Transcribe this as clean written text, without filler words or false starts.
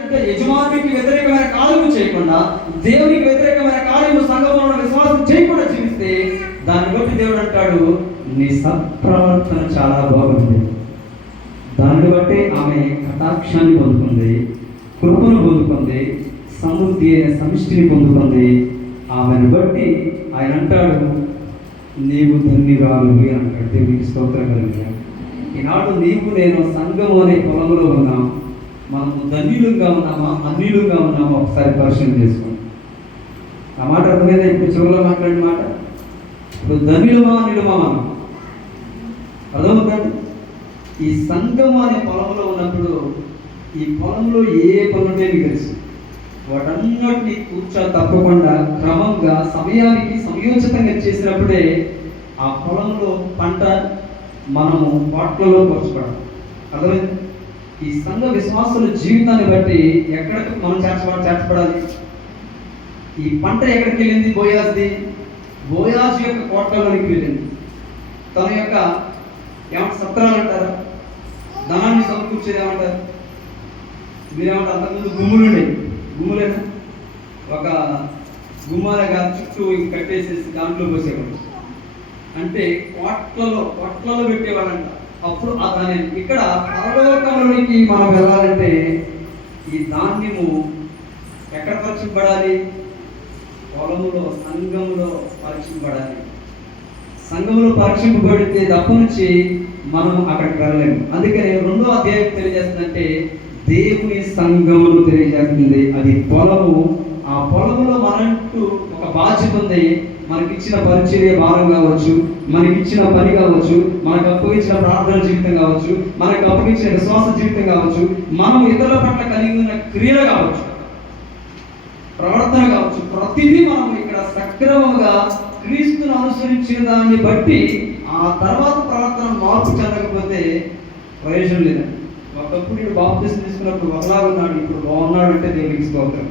అంటే యజమానికి వ్యతిరేకమైన కార్యము చేయకుండా, దేవునికి వ్యతిరేకమైన కార్యము సంఘంలో ఉన్న విశ్వాసం చేయకుండా జీవిస్తే దాన్ని బట్టి దేవుడు అంటాడు, నీ సత్ప్రవర్తన చాలా బాగుంది. దాన్ని బట్టి ఆమె కటాక్షాన్ని పొందుకుంది, కృపను పొందుకుంది, సమృద్ధి అయిన సమిష్టిని పొందుకుంది. ఆమెను బట్టి ఆయన అంటాడు, నీవు ధన్యురాలు అని అంటాడు. దేవునికి స్తోత్రం కలుగుగా. ఈనాడు నీవు నేను సంఘము అనే పొలంలో ఉన్నాం. మనము ధన్యులుగా ఉన్నామా, అన్యులుగా ఉన్నామా ఒకసారి పరిశీలన చేసుకోండి. ఆ మాట అర్థమైందా? ఇప్పుడు చివరిలో మాట్లాడిన మాట. ఇప్పుడు ధన్యులమా అన్యులమా మనం అర్థమవుతుంది. ఈ సంఘము అనే పొలంలో ఉన్నప్పుడు ఈ పొలంలో ఏ పనుంటే నీకు తెలుసు. వాటన్నిటిని తప్పకుండా క్రమంగా సమయానికి సమయోచితంగా చేసినప్పుడే ఆ పొలంలో పంట మనము వాటిలో పరచబడాలి. అర్థమైంది? ఈ సంఘ విశ్వాసుల జీవితాన్ని బట్టి ఎక్కడికి మనం చేర్చబడాలి. ఈ పంట ఎక్కడికి వెళ్ళింది? బోయాజు యొక్క కోటలోనికి వెళ్ళింది. తన యొక్క ఏమంటారు, సత్రాలు అంటారా, ధనాన్ని సమకూర్చేది ఏమంటారు? మీరేమంటారు? అంతకుముందు గుమ్ములు ఉండేవి. గుమ్ములేనా? ఒక గుమ్మాలగా చుట్టూ కట్టేసేసి దాంట్లో పోసేవాడు. అంటే కొట్లలో పెట్టేవాడంట. అప్పుడు ఆ ధాన్యం ఇక్కడ పరలోకంలోనికి మనం వెళ్ళాలంటే ఈ ధాన్యము ఎక్కడ పరీక్షింపబడాలి? పొలంలో, సంఘంలో పరీక్షింపబడాలి. సంఘంలో పరీక్షింపబడితే తప్ప నుంచి మనం అక్కడికి వెళ్ళలేము. అందుకని 2వ అధ్యాయం తెలియజేస్తుందంటే దేవుని సంఘమును తెలియజేస్తుంది. అది పొలము. ఆ పొలములో మనకు ఒక బాధ్యత ఉంది. మనకిచ్చిన పరిచర్య భారం కావచ్చు, మనకిచ్చిన పని కావచ్చు, మనకు అప్పగించిన ప్రార్థన జీవితం కావచ్చు, మనకు అప్పగించిన విశ్వాస జీవితం కావచ్చు, మనం ఇతరుల పట్ల కలిగి ఉన్న క్రియలు కావచ్చు, ప్రవర్తన కావచ్చు, ప్రతిదీ మనం ఇక్కడ సక్రమంగా క్రీస్తును అనుసరించిన దాన్ని బట్టి ఆ తర్వాత ప్రవర్తన మార్పు చెందకపోతే ప్రయోజనం లేదండి. ఒకప్పుడు బాప్తిసం తీసుకున్నప్పుడు ఒకలాగా ఉన్నాడు, ఇప్పుడు బాగున్నాడు అంటే దేవునికి స్తోత్రం.